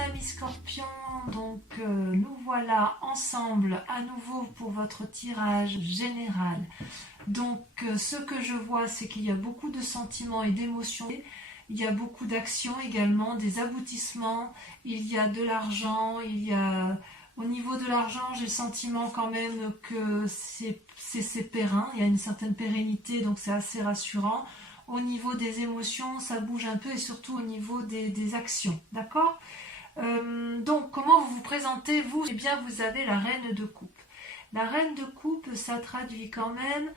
amis scorpions, donc nous voilà ensemble à nouveau pour votre tirage général. Donc ce que je vois, c'est qu'il y a beaucoup de sentiments et d'émotions, il y a beaucoup d'actions également, des aboutissements, il y a de l'argent, il y a... Au niveau de l'argent, j'ai le sentiment quand même que c'est périn, il y a une certaine pérennité, donc c'est assez rassurant. Au niveau des émotions, ça bouge un peu et surtout au niveau des actions, d'accord ? Donc, comment vous vous présentez, vous ? Eh bien, vous avez la reine de coupe. La reine de coupe, ça traduit quand même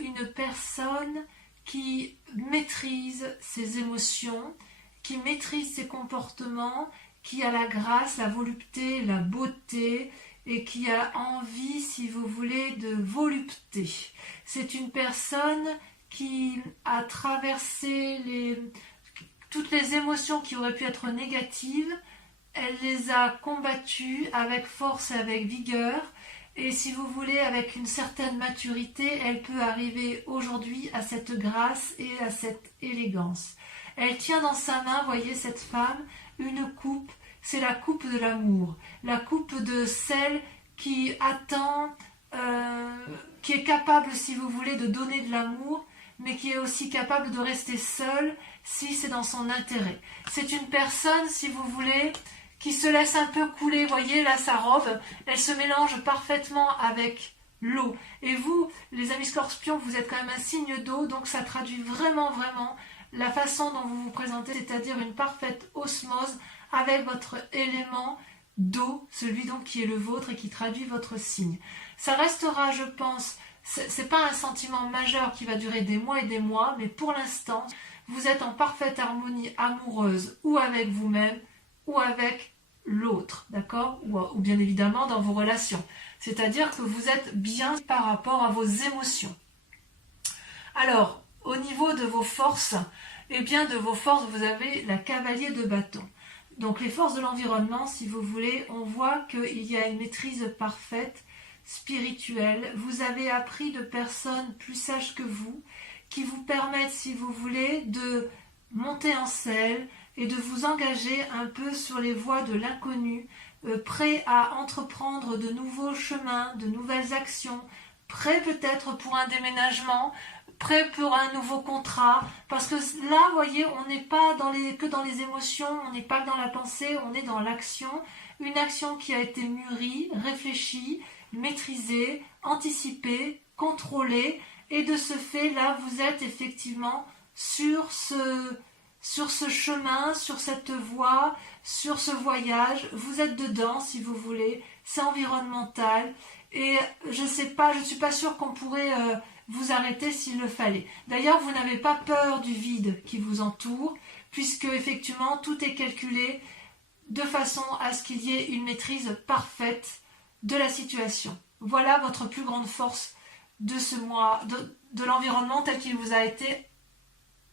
une personne qui maîtrise ses émotions, qui maîtrise ses comportements, qui a la grâce, la volupté, la beauté et qui a envie, si vous voulez, de volupté. C'est une personne qui a traversé toutes les émotions qui auraient pu être négatives, elle les a combattues avec force et avec vigueur, et si vous voulez, avec une certaine maturité, elle peut arriver aujourd'hui à cette grâce et à cette élégance. Elle tient dans sa main, voyez cette femme, une coupe, c'est la coupe de l'amour, la coupe de celle qui attend, qui est capable, si vous voulez, de donner de l'amour, mais qui est aussi capable de rester seule si c'est dans son intérêt. C'est une personne, si vous voulez, qui se laisse un peu couler, voyez là sa robe, elle se mélange parfaitement avec l'eau. Et vous, les amis scorpions, vous êtes quand même un signe d'eau, donc ça traduit vraiment la façon dont vous vous présentez, c'est-à-dire une parfaite osmose avec votre élément d'eau, celui donc qui est le vôtre et qui traduit votre signe. Ça restera, je pense, c'est pas un sentiment majeur qui va durer des mois et des mois, mais pour l'instant, vous êtes en parfaite harmonie amoureuse ou avec vous-même ou avec l'autre, d'accord, ou bien évidemment dans vos relations. C'est-à-dire que vous êtes bien par rapport à vos émotions. Alors, au niveau de vos forces, eh bien de vos forces, vous avez la cavalier de bâton. Donc les forces de l'environnement, si vous voulez, on voit qu'il y a une maîtrise parfaite, spirituelle. Vous avez appris de personnes plus sages que vous, qui vous permettent, si vous voulez, de monter en selle et de vous engager un peu sur les voies de l'inconnu, prêt à entreprendre de nouveaux chemins, de nouvelles actions, prêt peut-être pour un déménagement, prêt pour un nouveau contrat, parce que là, vous voyez, on n'est pas que dans les émotions, on n'est pas dans la pensée, on est dans l'action, une action qui a été mûrie, réfléchie, maîtrisée, anticipée, contrôlée, et de ce fait, là, vous êtes effectivement sur ce chemin, sur cette voie, sur ce voyage, vous êtes dedans, si vous voulez, c'est environnemental, et je ne suis pas sûre qu'on pourrait vous arrêter s'il le fallait. D'ailleurs, vous n'avez pas peur du vide qui vous entoure, puisque effectivement, tout est calculé de façon à ce qu'il y ait une maîtrise parfaite de la situation. Voilà votre plus grande force de ce mois, de l'environnement tel qu'il vous a été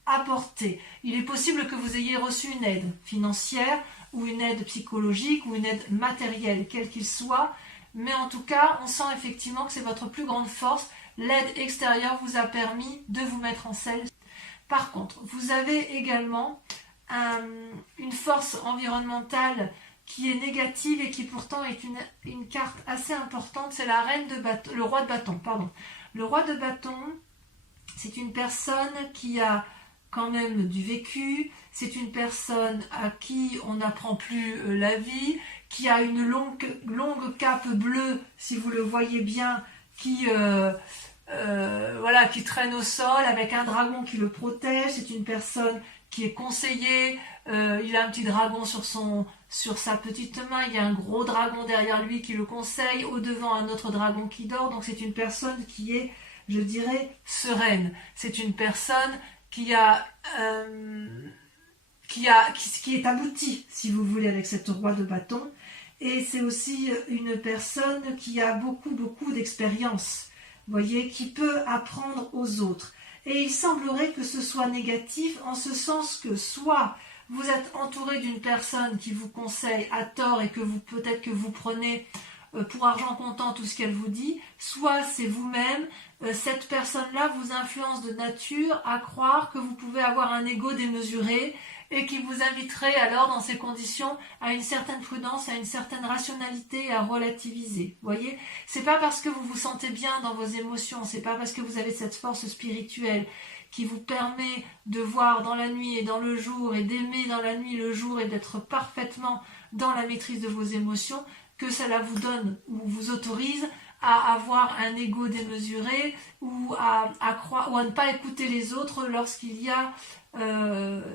apporté. Il est possible que vous ayez reçu une aide financière ou une aide psychologique ou une aide matérielle, quel qu'il soit, mais en tout cas, on sent effectivement que c'est votre plus grande force. L'aide extérieure vous a permis de vous mettre en selle. Par contre, vous avez également une force environnementale qui est négative et qui pourtant est une carte assez importante, c'est la reine de bâton, le roi de bâton, pardon. Le roi de bâton, c'est une personne qui a quand même du vécu, c'est une personne à qui on n'apprend plus la vie, qui a une longue cape bleue, si vous le voyez bien, qui traîne au sol avec un dragon qui le protège. C'est une personne qui est conseillée, il a un petit dragon sur sa petite main, il y a un gros dragon derrière lui qui le conseille, au devant un autre dragon qui dort, donc c'est une personne qui est, je dirais, sereine. C'est une personne qui est aboutie, si vous voulez, avec cette roi de bâton, et c'est aussi une personne qui a beaucoup d'expérience, voyez, qui peut apprendre aux autres. Et il semblerait que ce soit négatif, en ce sens que soit vous êtes entouré d'une personne qui vous conseille à tort et que peut-être que vous prenez pour argent comptant tout ce qu'elle vous dit, soit c'est vous-même, cette personne-là vous influence de nature à croire que vous pouvez avoir un ego démesuré et qui vous inviterait alors dans ces conditions à une certaine prudence, à une certaine rationalité et à relativiser. Vous voyez, c'est pas parce que vous vous sentez bien dans vos émotions, c'est pas parce que vous avez cette force spirituelle qui vous permet de voir dans la nuit et dans le jour et d'aimer dans la nuit le jour et d'être parfaitement dans la maîtrise de vos émotions que cela vous donne ou vous autorise à avoir un ego démesuré ou à croire ou à ne pas écouter les autres lorsqu'il y a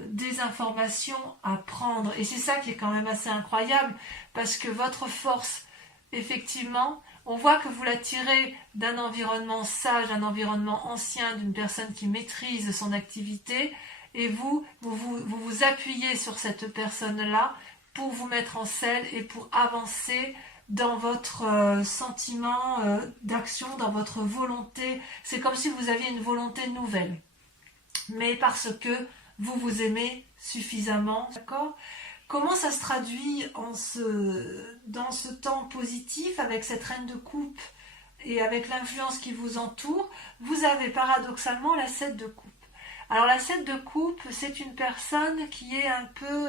des informations à prendre. Et c'est ça qui est quand même assez incroyable, parce que votre force, effectivement, on voit que vous la tirez d'un environnement sage, d'un environnement ancien, d'une personne qui maîtrise son activité, et vous vous appuyez sur cette personne-là pour vous mettre en selle et pour avancer dans votre sentiment d'action, dans votre volonté. C'est comme si vous aviez une volonté nouvelle, mais parce que vous vous aimez suffisamment, d'accord ? Comment ça se traduit dans ce temps positif avec cette reine de coupe et avec l'influence qui vous entoure? Vous avez paradoxalement la 7 de coupe. Alors la 7 de coupe, c'est une personne qui est un peu...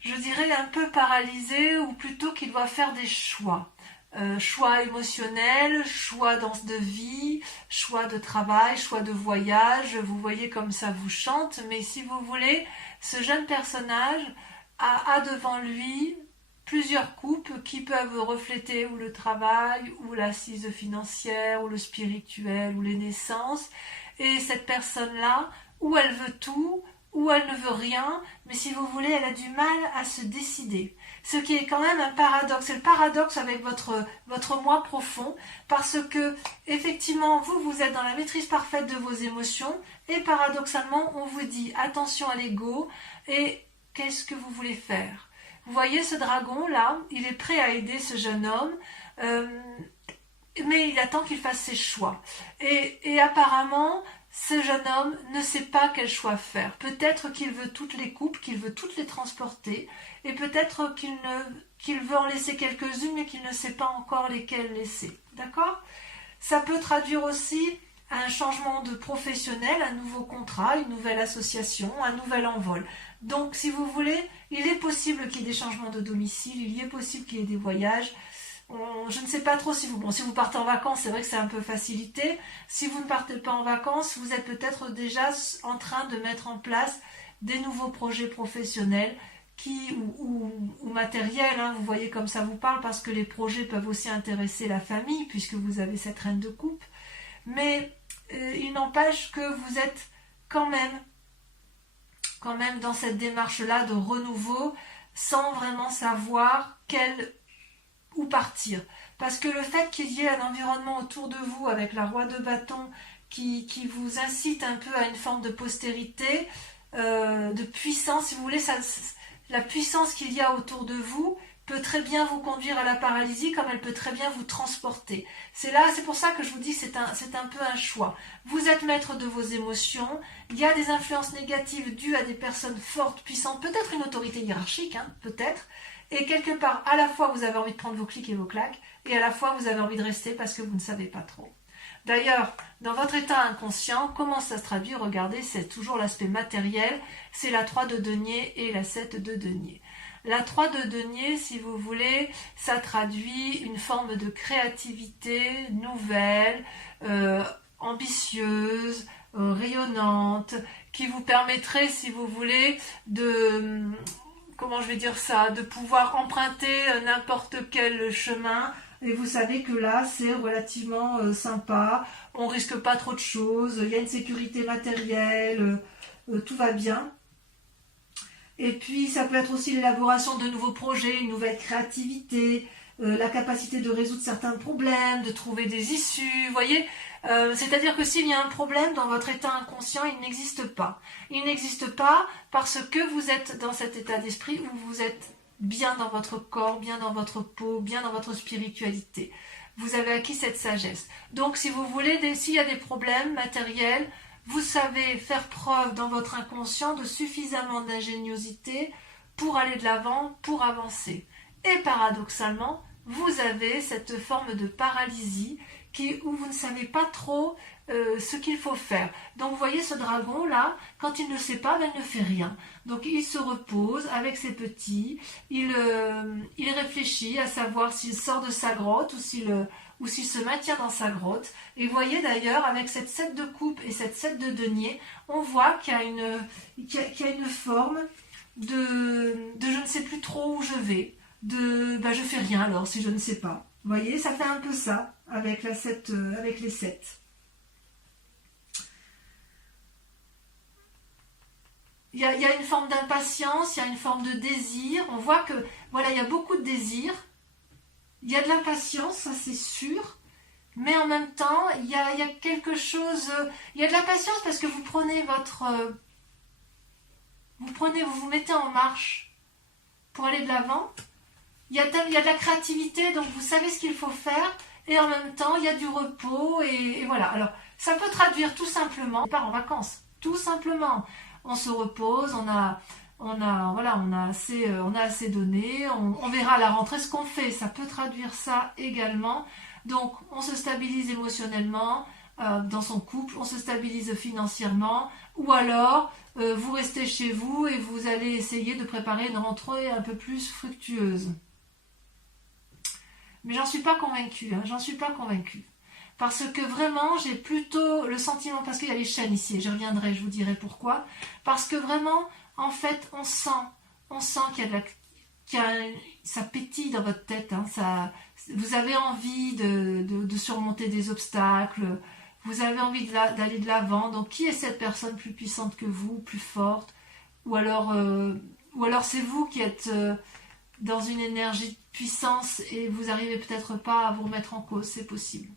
je dirais un peu paralysé, ou plutôt qu'il doit faire des choix. Choix émotionnels, choix de vie, choix de travail, choix de voyage. Vous voyez comme ça vous chante, mais si vous voulez, ce jeune personnage a devant lui plusieurs coupes qui peuvent refléter ou le travail, ou l'assise financière, ou le spirituel, ou les naissances. Et cette personne-là, ou elle veut tout, ou elle ne veut rien, mais si vous voulez, elle a du mal à se décider. Ce qui est quand même un paradoxe. C'est le paradoxe avec votre moi profond, parce que, effectivement, vous êtes dans la maîtrise parfaite de vos émotions, et paradoxalement, on vous dit attention à l'ego, et qu'est-ce que vous voulez faire? Vous voyez ce dragon-là, il est prêt à aider ce jeune homme, mais il attend qu'il fasse ses choix. Et apparemment, ce jeune homme ne sait pas quel choix faire. Peut-être qu'il veut toutes les coupes, qu'il veut toutes les transporter, et peut-être qu'il veut en laisser quelques-unes, mais qu'il ne sait pas encore lesquelles laisser. D'accord ? Ça peut traduire aussi un changement de professionnel, un nouveau contrat, une nouvelle association, un nouvel envol. Donc, si vous voulez, il est possible qu'il y ait des changements de domicile, il est possible qu'il y ait des voyages. Je ne sais pas trop si vous partez en vacances, c'est vrai que c'est un peu facilité. Si vous ne partez pas en vacances, vous êtes peut-être déjà en train de mettre en place des nouveaux projets professionnels ou matériels, hein. Vous voyez comme ça vous parle, parce que les projets peuvent aussi intéresser la famille, puisque vous avez cette reine de coupe. Mais il n'empêche que vous êtes quand même dans cette démarche-là de renouveau, sans vraiment savoir où partir. Parce que le fait qu'il y ait un environnement autour de vous avec la roi de bâton qui vous incite un peu à une forme de postérité, de puissance, si vous voulez, la puissance qu'il y a autour de vous peut très bien vous conduire à la paralysie, comme elle peut très bien vous transporter. C'est pour ça que je vous dis, c'est un peu un choix. Vous êtes maître de vos émotions, il y a des influences négatives dues à des personnes fortes, puissantes, peut-être une autorité hiérarchique, hein, peut-être, et quelque part, à la fois vous avez envie de prendre vos clics et vos claques, et à la fois vous avez envie de rester parce que vous ne savez pas trop. D'ailleurs, dans votre état inconscient, comment ça se traduit? Regardez, c'est toujours l'aspect matériel, c'est la 3 de denier et la 7 de denier. La 3 de denier, si vous voulez, ça traduit une forme de créativité nouvelle, ambitieuse, rayonnante, qui vous permettrait, si vous voulez, de pouvoir emprunter n'importe quel chemin. Et vous savez que là, c'est relativement sympa, on risque pas trop de choses, il y a une sécurité matérielle, tout va bien. Et puis, ça peut être aussi l'élaboration de nouveaux projets, une nouvelle créativité, la capacité de résoudre certains problèmes, de trouver des issues, vous voyez. C'est-à-dire que s'il y a un problème dans votre état inconscient, il n'existe pas. Il n'existe pas parce que vous êtes dans cet état d'esprit où vous êtes bien dans votre corps, bien dans votre peau, bien dans votre spiritualité. Vous avez acquis cette sagesse. Donc, si vous voulez, s'il y a des problèmes matériels, vous savez faire preuve dans votre inconscient de suffisamment d'ingéniosité pour aller de l'avant, pour avancer. Et paradoxalement, vous avez cette forme de paralysie où vous ne savez pas trop ce qu'il faut faire. Donc vous voyez ce dragon là, quand il ne sait pas, ben, il ne fait rien. Donc il se repose avec ses petits, il réfléchit à savoir s'il sort de sa grotte ou s'il se maintient dans sa grotte. Et vous voyez d'ailleurs avec cette 7 de coupe et cette 7 de denier, on voit qu'il y a une forme de je ne sais plus trop où je vais, ben, je fais rien alors si je ne sais pas. Vous voyez, ça fait un peu ça avec les 7. Il y a une forme d'impatience, il y a une forme de désir. On voit que, voilà, il y a beaucoup de désir. Il y a de l'impatience, ça c'est sûr. Mais en même temps, il y a quelque chose... Il y a de l'impatience parce que vous prenez vous vous mettez en marche pour aller de l'avant. Il y a de la créativité, donc vous savez ce qu'il faut faire. Et en même temps, il y a du repos. Et voilà. Alors, ça peut traduire tout simplement... On part en vacances, tout simplement. On se repose, on a assez donné, on verra à la rentrée ce qu'on fait, ça peut traduire ça également. Donc on se stabilise émotionnellement dans son couple, on se stabilise financièrement, ou alors vous restez chez vous et vous allez essayer de préparer une rentrée un peu plus fructueuse. Mais j'en suis pas convaincue, Parce que vraiment, j'ai plutôt le sentiment, parce qu'il y a les chaînes ici, et je reviendrai, je vous dirai pourquoi. Parce que vraiment, en fait, on sent ça pétille dans votre tête. Vous avez envie de surmonter des obstacles, vous avez envie d'aller de l'avant. Donc, qui est cette personne plus puissante que vous, plus forte? Ou alors c'est vous qui êtes dans une énergie de puissance et vous n'arrivez peut-être pas à vous remettre en cause, c'est possible.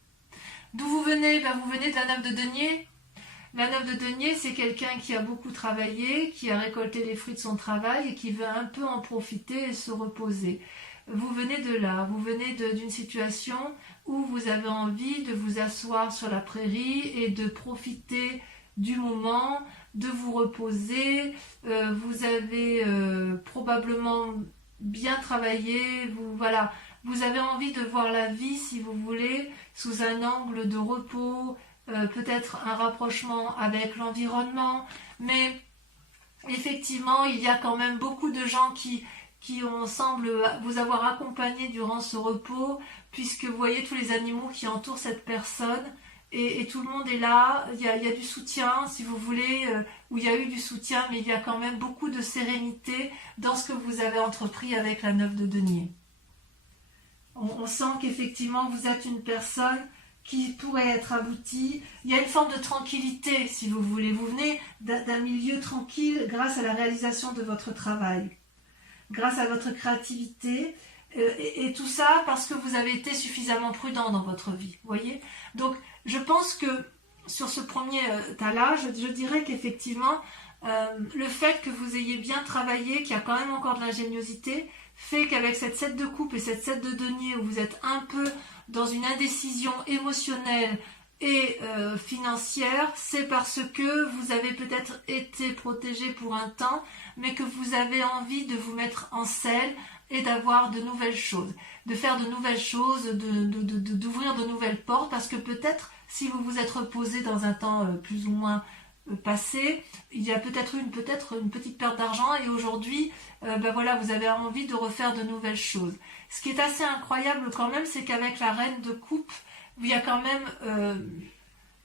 D'où vous venez? Vous venez de la 9 de denier. La 9 de denier, c'est quelqu'un qui a beaucoup travaillé, qui a récolté les fruits de son travail et qui veut un peu en profiter et se reposer. Vous venez de là, vous venez d'une situation où vous avez envie de vous asseoir sur la prairie et de profiter du moment, de vous reposer. Vous avez probablement bien travaillé, vous avez envie de voir la vie, si vous voulez, sous un angle de repos, peut-être un rapprochement avec l'environnement, mais effectivement, il y a quand même beaucoup de gens qui semblent vous avoir accompagné durant ce repos, puisque vous voyez tous les animaux qui entourent cette personne, et tout le monde est là, il y a du soutien, si vous voulez, où il y a eu du soutien, mais il y a quand même beaucoup de sérénité dans ce que vous avez entrepris avec la 9 de denier. On sent qu'effectivement vous êtes une personne qui pourrait être aboutie. Il y a une forme de tranquillité, si vous voulez. Vous venez d'un milieu tranquille grâce à la réalisation de votre travail, grâce à votre créativité, et tout ça parce que vous avez été suffisamment prudent dans votre vie. Vous voyez? Donc, je pense que sur ce premier tas-là, je dirais qu'effectivement, le fait que vous ayez bien travaillé, qu'il y a quand même encore de l'ingéniosité, fait qu'avec cette 7 de coupe et cette 7 de denier où vous êtes un peu dans une indécision émotionnelle et financière, c'est parce que vous avez peut-être été protégé pour un temps, mais que vous avez envie de vous mettre en selle et d'avoir de nouvelles choses, de faire de nouvelles choses, d'ouvrir de nouvelles portes, parce que peut-être si vous vous êtes reposé dans un temps plus ou moins passé, il y a peut-être eu une petite perte d'argent et aujourd'hui vous avez envie de refaire de nouvelles choses. Ce qui est assez incroyable quand même, c'est qu'avec la reine de coupe, il y a quand même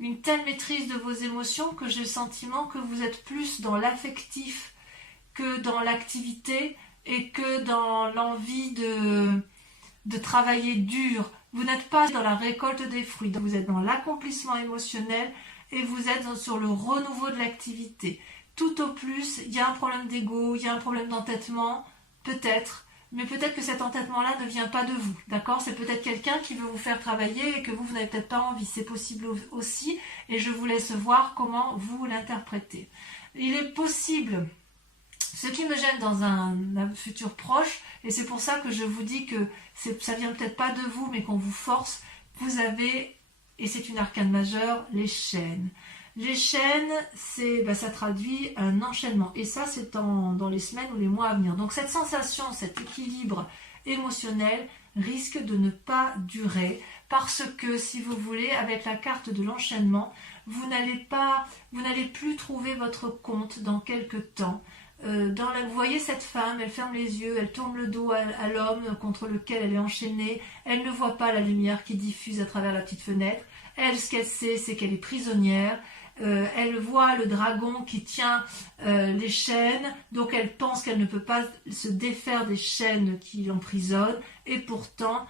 une telle maîtrise de vos émotions que j'ai le sentiment que vous êtes plus dans l'affectif que dans l'activité et que dans l'envie de travailler dur. Vous n'êtes pas dans la récolte des fruits, vous êtes dans l'accomplissement émotionnel et vous êtes sur le renouveau de l'activité. Tout au plus, il y a un problème d'ego, il y a un problème d'entêtement, peut-être, mais peut-être que cet entêtement-là ne vient pas de vous, d'accord? C'est peut-être quelqu'un qui veut vous faire travailler et que vous n'avez peut-être pas envie, c'est possible aussi, et je vous laisse voir comment vous l'interprétez. Il est possible, ce qui me gêne dans un futur proche, et c'est pour ça que je vous dis que ça vient peut-être pas de vous, mais qu'on vous force, vous avez, et c'est une arcane majeure, les chaînes. Les chaînes, ça traduit un enchaînement. Et ça, c'est dans les semaines ou les mois à venir. Donc cette sensation, cet équilibre émotionnel risque de ne pas durer. Parce que, si vous voulez, avec la carte de l'enchaînement, vous n'allez plus trouver votre compte dans quelques temps. Vous voyez cette femme, elle ferme les yeux, elle tourne le dos à l'homme contre lequel elle est enchaînée, elle ne voit pas la lumière qui diffuse à travers la petite fenêtre, elle, ce qu'elle sait, c'est qu'elle est prisonnière, elle voit le dragon qui tient les chaînes, donc elle pense qu'elle ne peut pas se défaire des chaînes qui l'emprisonnent, et pourtant,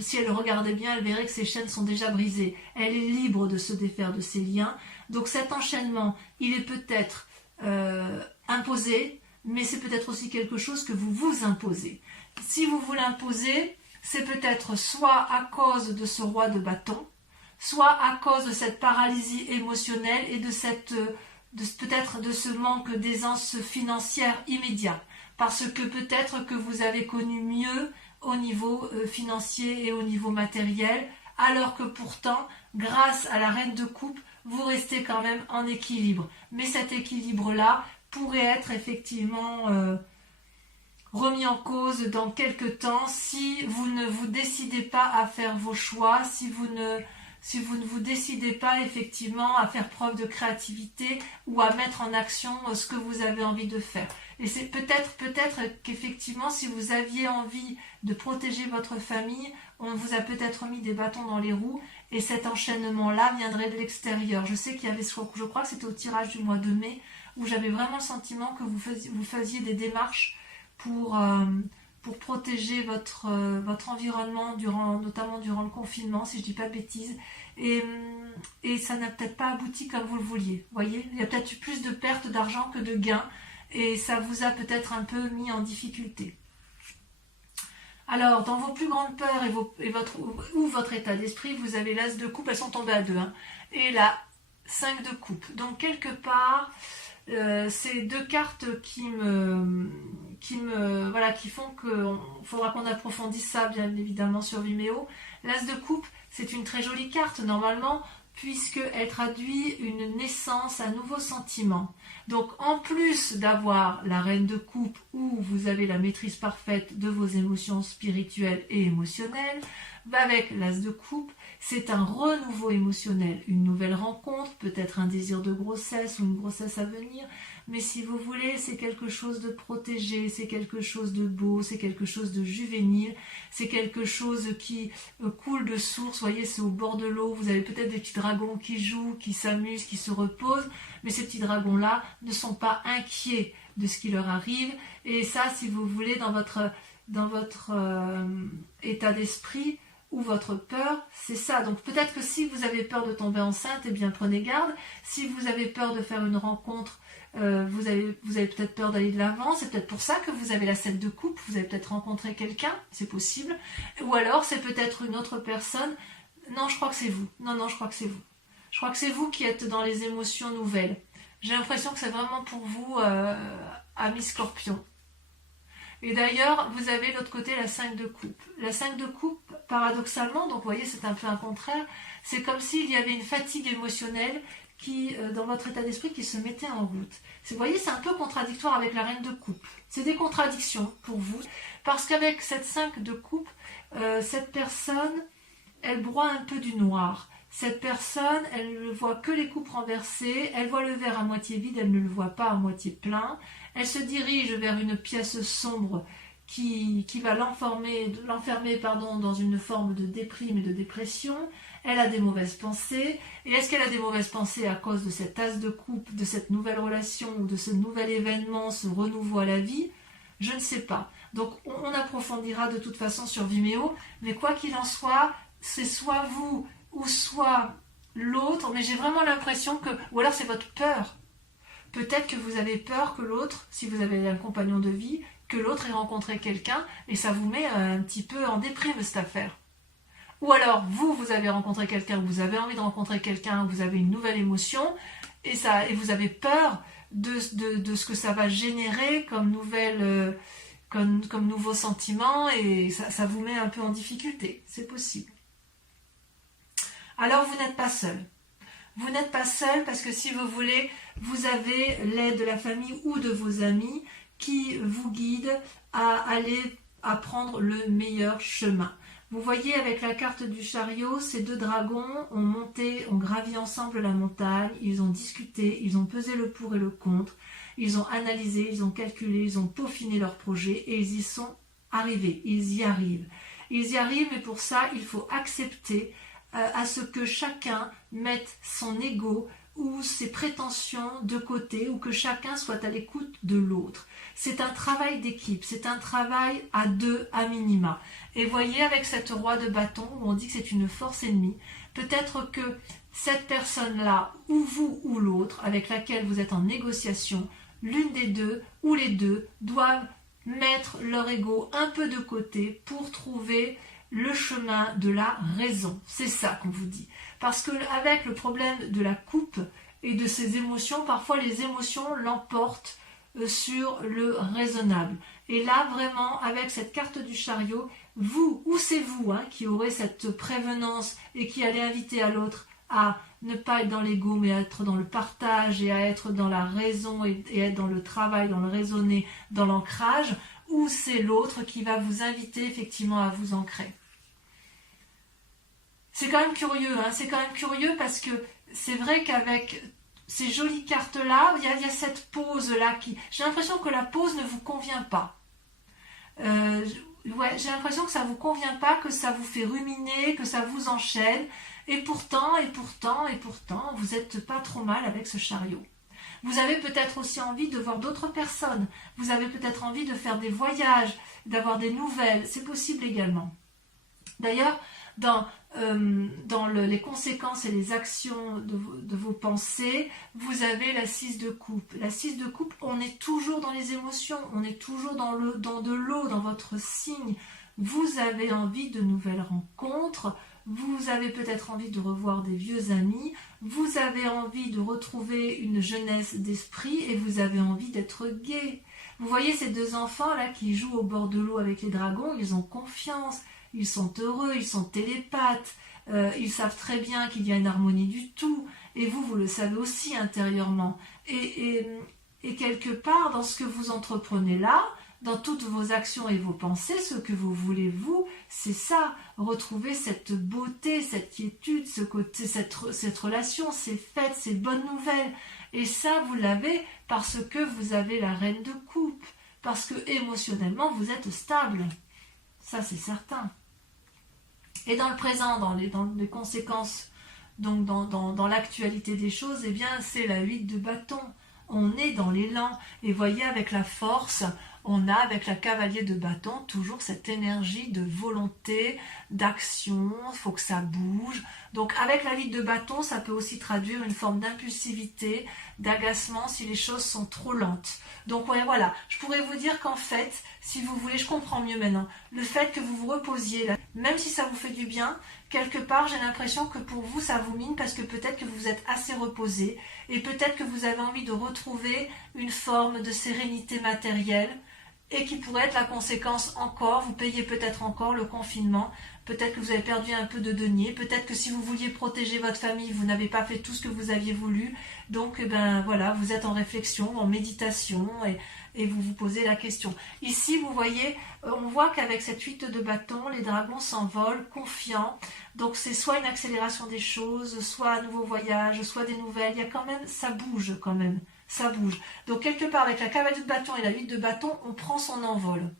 si elle regardait bien, elle verrait que ses chaînes sont déjà brisées. Elle est libre de se défaire de ses liens. Donc cet enchaînement, il est peut-être imposé, mais c'est peut-être aussi quelque chose que vous vous imposez. Si vous vous l'imposez, c'est peut-être soit à cause de ce roi de bâton, soit à cause de cette paralysie émotionnelle et peut-être de ce manque d'aisance financière immédiat. Parce que peut-être que vous avez connu mieux au niveau financier et au niveau matériel, alors que pourtant, grâce à la reine de coupe, vous restez quand même en équilibre. Mais cet équilibre-là pourrait être effectivement remis en cause dans quelques temps si vous ne vous décidez pas à faire vos choix, si vous ne vous décidez pas effectivement à faire preuve de créativité ou à mettre en action ce que vous avez envie de faire. Et c'est peut-être qu'effectivement, si vous aviez envie de protéger votre famille, on vous a peut-être mis des bâtons dans les roues et cet enchaînement-là viendrait de l'extérieur. Je sais qu'il y avait, je crois que c'était au tirage du mois de mai, où j'avais vraiment le sentiment que vous faisiez des démarches pour protéger votre environnement, notamment durant le confinement, si je ne dis pas de bêtises. Et ça n'a peut-être pas abouti comme vous le vouliez. Vous voyez, il y a peut-être eu plus de pertes d'argent que de gains. Et ça vous a peut-être un peu mis en difficulté. Alors, dans vos plus grandes peurs ou votre état d'esprit, vous avez l'as de coupe, elles sont tombées à 2, hein, et la 5 de coupe. Donc, quelque part, c'est deux cartes qui font qu'il faudra qu'on approfondisse ça, bien évidemment, sur Vimeo. L'as de coupe, c'est une très jolie carte, normalement, puisqu'elle traduit une naissance, un nouveau sentiment. Donc, en plus d'avoir la reine de coupe où vous avez la maîtrise parfaite de vos émotions spirituelles et émotionnelles, avec l'as de coupe, c'est un renouveau émotionnel, une nouvelle rencontre, peut-être un désir de grossesse ou une grossesse à venir, mais si vous voulez, c'est quelque chose de protégé, c'est quelque chose de beau, c'est quelque chose de juvénile, c'est quelque chose qui coule de source, vous voyez, c'est au bord de l'eau, vous avez peut-être des petits dragons qui jouent, qui s'amusent, qui se reposent, mais ces petits dragons-là ne sont pas inquiets de ce qui leur arrive, et ça, si vous voulez, dans votre état d'esprit, ou votre peur, c'est ça. Donc peut-être que si vous avez peur de tomber enceinte, eh bien prenez garde. Si vous avez peur de faire une rencontre, vous avez peut-être peur d'aller de l'avant, c'est peut-être pour ça que vous avez la 7 de coupe, vous avez peut-être rencontré quelqu'un, c'est possible. Ou alors c'est peut-être une autre personne. Non, je crois que c'est vous. Non, je crois que c'est vous. Je crois que c'est vous qui êtes dans les émotions nouvelles. J'ai l'impression que c'est vraiment pour vous, amis Scorpion. Et d'ailleurs, vous avez de l'autre côté la 5 de coupe. La 5 de coupe, paradoxalement, donc vous voyez, c'est un peu un contraire, c'est comme s'il y avait une fatigue émotionnelle qui, dans votre état d'esprit, qui se mettait en route. Vous voyez, c'est un peu contradictoire avec la reine de coupe. C'est des contradictions pour vous, parce qu'avec cette 5 de coupe, cette personne, elle broie un peu du noir. Cette personne, elle ne voit que les coupes renversées, elle voit le verre à moitié vide, elle ne le voit pas à moitié plein. Elle se dirige vers une pièce sombre qui va l'enfermer dans une forme de déprime et de dépression. Elle a des mauvaises pensées. Et est-ce qu'elle a des mauvaises pensées à cause de cette as de coupe, de cette nouvelle relation ou de ce nouvel événement, ce renouveau à la vie? Je ne sais pas. Donc on approfondira de toute façon sur Vimeo. Mais quoi qu'il en soit, c'est soit vous ou soit l'autre. Mais j'ai vraiment l'impression que... Ou alors c'est votre peur. Peut-être que vous avez peur que l'autre, si vous avez un compagnon de vie, que l'autre ait rencontré quelqu'un et ça vous met un petit peu en déprime cette affaire. Ou alors vous avez rencontré quelqu'un, vous avez envie de rencontrer quelqu'un, vous avez une nouvelle émotion et vous avez peur de ce que ça va générer comme nouveau sentiment et ça vous met un peu en difficulté. C'est possible. Alors vous n'êtes pas seul. Vous n'êtes pas seul parce que si vous voulez, vous avez l'aide de la famille ou de vos amis qui vous guident à prendre le meilleur chemin. Vous voyez avec la carte du chariot, ces deux dragons ont gravi ensemble la montagne, ils ont discuté, ils ont pesé le pour et le contre, ils ont analysé, ils ont calculé, ils ont peaufiné leur projet et ils y sont arrivés, ils y arrivent. Ils y arrivent, mais pour ça, il faut accepter à ce que chacun mette son ego ou ses prétentions de côté, ou que chacun soit à l'écoute de l'autre. C'est un travail d'équipe, c'est un travail à deux à minima. Et voyez avec cette roi de bâton, où on dit que c'est une force ennemie, peut-être que cette personne-là, ou vous ou l'autre, avec laquelle vous êtes en négociation, l'une des deux ou les deux doivent mettre leur ego un peu de côté pour trouver le chemin de la raison. C'est ça qu'on vous dit. Parce que avec le problème de la coupe et de ses émotions, parfois les émotions l'emportent sur le raisonnable. Et là, vraiment, avec cette carte du chariot, vous, ou c'est vous qui aurez cette prévenance et qui allez inviter à l'autre à ne pas être dans l'ego, mais à être dans le partage et à être dans la raison et être dans le travail, dans le raisonner, dans l'ancrage, ou c'est l'autre qui va vous inviter effectivement à vous ancrer. C'est quand même curieux, c'est quand même curieux parce que c'est vrai qu'avec ces jolies cartes-là, il y a cette pause-là qui... J'ai l'impression que la pause ne vous convient pas. J'ai l'impression que ça ne vous convient pas, que ça vous fait ruminer, que ça vous enchaîne. Et pourtant, vous n'êtes pas trop mal avec ce chariot. Vous avez peut-être aussi envie de voir d'autres personnes. Vous avez peut-être envie de faire des voyages, d'avoir des nouvelles. C'est possible également. D'ailleurs, dans les conséquences et les actions de vos pensées, vous avez la 6 de coupe. La 6 de coupe, on est toujours dans les émotions, on est toujours dans de l'eau, dans votre signe. Vous avez envie de nouvelles rencontres, vous avez peut-être envie de revoir des vieux amis, vous avez envie de retrouver une jeunesse d'esprit et vous avez envie d'être gai. Vous voyez ces deux enfants là qui jouent au bord de l'eau avec les dragons, ils ont confiance. Ils sont heureux, ils sont télépathes, ils savent très bien qu'il y a une harmonie du tout, et vous le savez aussi intérieurement. Et quelque part, dans ce que vous entreprenez là, dans toutes vos actions et vos pensées, ce que vous voulez, vous, c'est ça, retrouver cette beauté, cette quiétude, ce côté, cette relation, ces fêtes, ces bonnes nouvelles. Et ça, vous l'avez parce que vous avez la reine de coupe, parce que émotionnellement, vous êtes stable. Ça, c'est certain. Et dans le présent, dans les conséquences, donc dans l'actualité des choses, eh bien, c'est la 8 de bâton. On est dans l'élan. Et voyez, avec la force, on a, avec la cavalier de bâton, toujours cette énergie de volonté, d'action, il faut que ça bouge. Donc, avec la 8 de bâton, ça peut aussi traduire une forme d'impulsivité, d'agacement si les choses sont trop lentes. Donc, ouais, voilà, je pourrais vous dire qu'en fait, si vous voulez, je comprends mieux maintenant, le fait que vous vous reposiez, là, même si ça vous fait du bien, quelque part, j'ai l'impression que pour vous, ça vous mine parce que peut-être que vous êtes assez reposé et peut-être que vous avez envie de retrouver une forme de sérénité matérielle et qui pourrait être la conséquence encore, vous payez peut-être encore le confinement, peut-être que vous avez perdu un peu de deniers, peut-être que si vous vouliez protéger votre famille, vous n'avez pas fait tout ce que vous aviez voulu, donc voilà, vous êtes en réflexion, en méditation et vous vous posez la question. Ici, vous voyez, on voit qu'avec cette 8 de bâton, les dragons s'envolent, confiants, donc c'est soit une accélération des choses, soit un nouveau voyage, soit des nouvelles, il y a quand même, ça bouge quand même. Ça bouge. Donc, quelque part, avec la cavalier de bâton et la 8 de bâton, on prend son envol.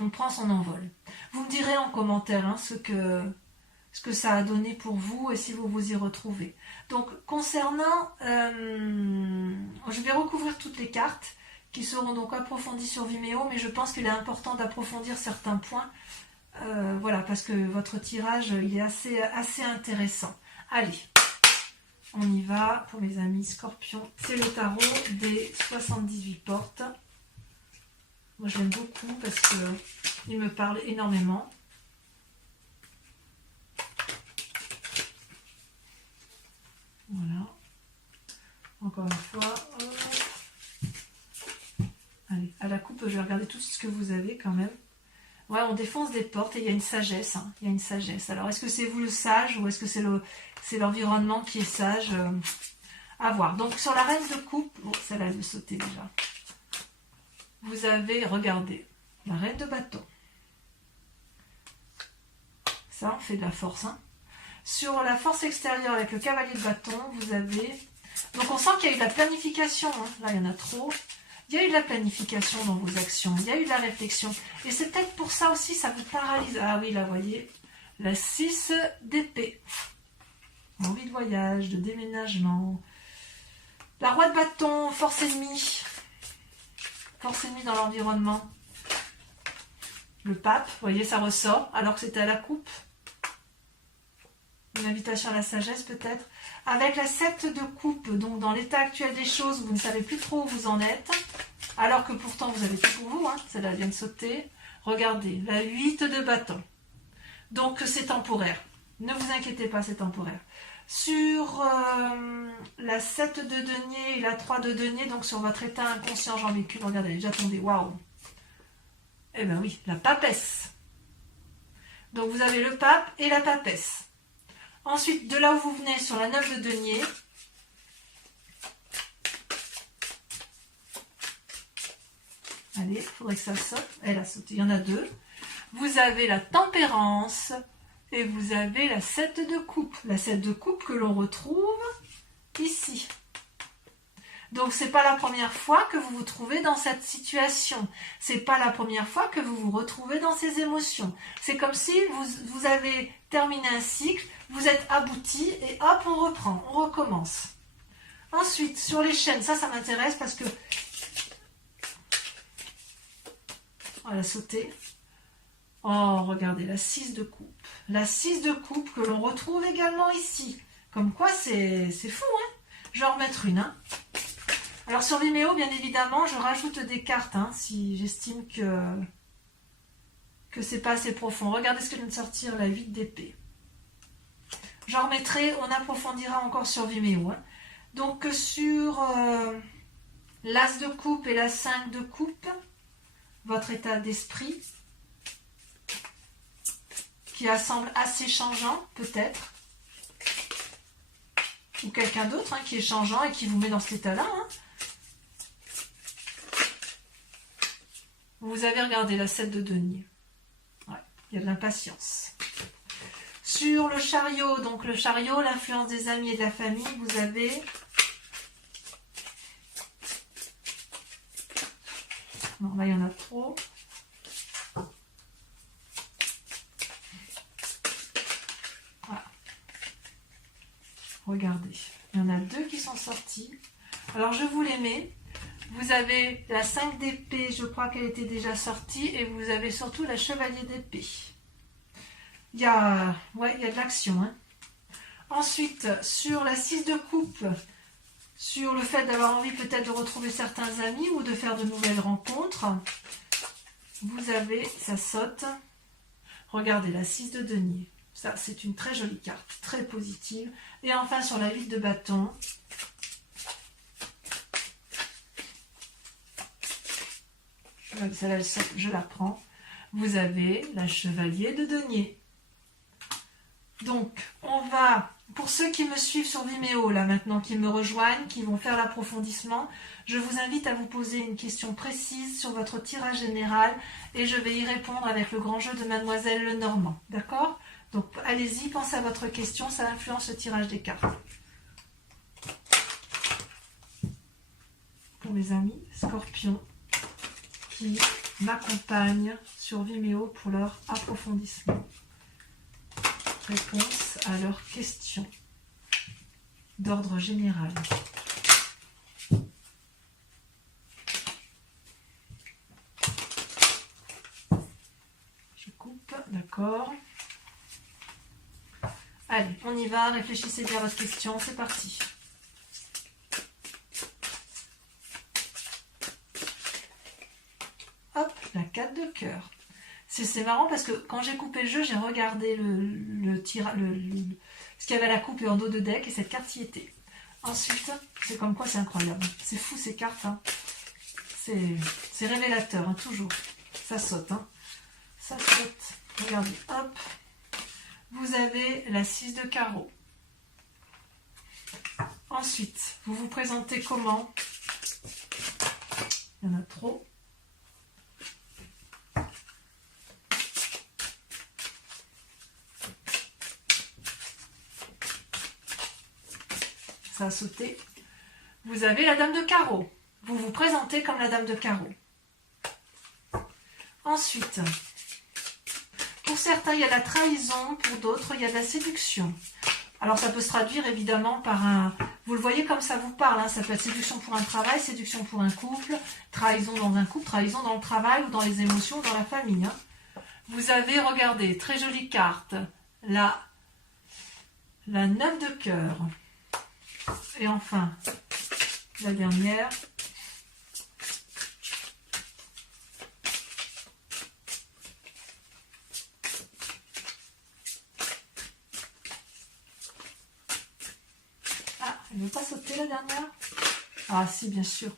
On prend son envol. Vous me direz en commentaire ce que ça a donné pour vous et si vous vous y retrouvez. Donc, concernant... je vais recouvrir toutes les cartes qui seront donc approfondies sur Vimeo, mais je pense qu'il est important d'approfondir certains points. Voilà, parce que votre tirage, il est assez intéressant. Allez. On y va pour mes amis scorpions. C'est le tarot des 78 portes. Moi, je l'aime beaucoup parce qu'il me parle énormément. Voilà. Encore une fois. Allez, à la coupe, je vais regarder tout ce que vous avez quand même. Ouais, on défonce des portes et il y a une sagesse. Il y a une sagesse. Alors, est-ce que c'est vous le sage ou est-ce que c'est l'environnement qui est sage à voir. Donc, sur la reine de coupe, bon, celle-là, elle me sautait déjà. Vous avez, regardez, la reine de bâton. Ça, on fait de la force. Hein. Sur la force extérieure avec le cavalier de bâton, vous avez... Donc on sent qu'il y a eu de la planification. Hein. Là, il y en a trop. Il y a eu de la planification dans vos actions. Il y a eu de la réflexion. Et c'est peut-être pour ça aussi, ça vous paralyse. Ah oui, là, vous voyez, la 6 d'épée. Envie de voyage, de déménagement. La roi de bâton, force ennemie. Force ennemie dans l'environnement. Le pape, vous voyez, ça ressort, alors que c'était à la coupe. Une invitation à la sagesse, peut-être. Avec la 7 de coupe, donc dans l'état actuel des choses, vous ne savez plus trop où vous en êtes. Alors que pourtant, vous avez tout pour vous. Hein, celle-là vient de sauter. Regardez, la 8 de bâton. Donc, c'est temporaire. Ne vous inquiétez pas, c'est temporaire. Sur la 7 de denier et la 3 de denier, donc sur votre état inconscient, j'en mets qu'une, regardez, elle est déjà tombée, waouh. Eh bien oui, la papesse. Donc vous avez le pape et la papesse. Ensuite, de là où vous venez, sur la 9 de denier, allez, il faudrait que ça saute, elle a sauté, il y en a deux. Vous avez la tempérance. Et vous avez la 7 de coupe. La 7 de coupe que l'on retrouve ici. Donc, ce n'est pas la première fois que vous vous trouvez dans cette situation. Ce n'est pas la première fois que vous vous retrouvez dans ces émotions. C'est comme si vous avez terminé un cycle, vous êtes abouti et hop, on reprend, on recommence. Ensuite, sur les chaînes, ça m'intéresse parce que... On va sauter. Oh, regardez, la 6 de coupe. La 6 de coupe que l'on retrouve également ici. Comme quoi, c'est fou, hein. Je vais en remettre une. Hein. Alors, sur Vimeo, bien évidemment, je rajoute des cartes, hein, si j'estime que c'est pas assez profond. Regardez ce que vient de sortir, la 8 d'épée. J'en remettrai, on approfondira encore sur Vimeo. Hein. Donc, sur l'As de coupe et la 5 de coupe, votre état d'esprit... qui semble assez changeant, peut-être. Ou quelqu'un d'autre hein, qui est changeant et qui vous met dans cet état-là. Hein. Vous avez regardé la 7 de denier. Ouais, il y a de l'impatience. Sur le chariot, donc le chariot, l'influence des amis et de la famille, vous avez... Non, là, il y en a trop. Regardez, il y en a deux qui sont sortis. Alors, je vous les mets. Vous avez la 5 d'épée, je crois qu'elle était déjà sortie. Et vous avez surtout la chevalier d'épée. Il y a de l'action. Hein. Ensuite, sur la 6 de coupe, sur le fait d'avoir envie peut-être de retrouver certains amis ou de faire de nouvelles rencontres, vous avez, ça saute. Regardez, la 6 de denier. Ça, c'est une très jolie carte, très positive. Et enfin, sur la 8 de bâton, celle-là, je la prends. Vous avez la chevalier de denier. Donc, on va, pour ceux qui me suivent sur Vimeo, là maintenant, qui me rejoignent, qui vont faire l'approfondissement, je vous invite à vous poser une question précise sur votre tirage général et je vais y répondre avec le grand jeu de Mademoiselle Lenormand. D'accord ? Donc, allez-y, pensez à votre question, ça influence le tirage des cartes. Pour mes amis scorpions qui m'accompagnent sur Vimeo pour leur approfondissement. Réponse à leurs questions d'ordre général. Je coupe, d'accord. Allez, on y va, réfléchissez bien à votre question, c'est parti. Hop, la 4 de cœur. C'est marrant parce que quand j'ai coupé le jeu, j'ai regardé ce qu'il y avait à la coupe et en dos de deck et cette carte y était. Ensuite, c'est comme quoi c'est incroyable. C'est fou ces cartes. Hein. C'est révélateur, hein, toujours. Ça saute. Hein. Ça saute. Regardez, hop. Vous avez la 6 de carreau. Ensuite, vous vous présentez comment? Il y en a trop. sauter. Vous avez la dame de carreau. Vous vous présentez comme la dame de carreau. Ensuite, pour certains, il y a la trahison, pour d'autres, il y a de la séduction. Alors, ça peut se traduire évidemment par un... Vous le voyez comme ça vous parle, hein, ça peut être séduction pour un travail, séduction pour un couple, trahison dans un couple, trahison dans le travail ou dans les émotions, dans la famille. Hein. Vous avez, regardez, très jolie carte, la 9 de cœur. Et enfin, la dernière... Elle ne veut pas sauter la dernière? Ah si, bien sûr.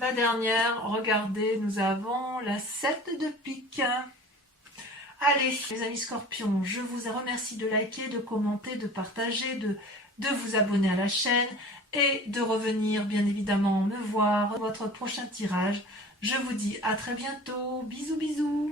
La dernière, regardez, nous avons la 7 de pique. Allez, les amis scorpions, je vous remercie de liker, de commenter, de partager, de vous abonner à la chaîne et de revenir bien évidemment me voir votre prochain tirage. Je vous dis à très bientôt. Bisous, bisous.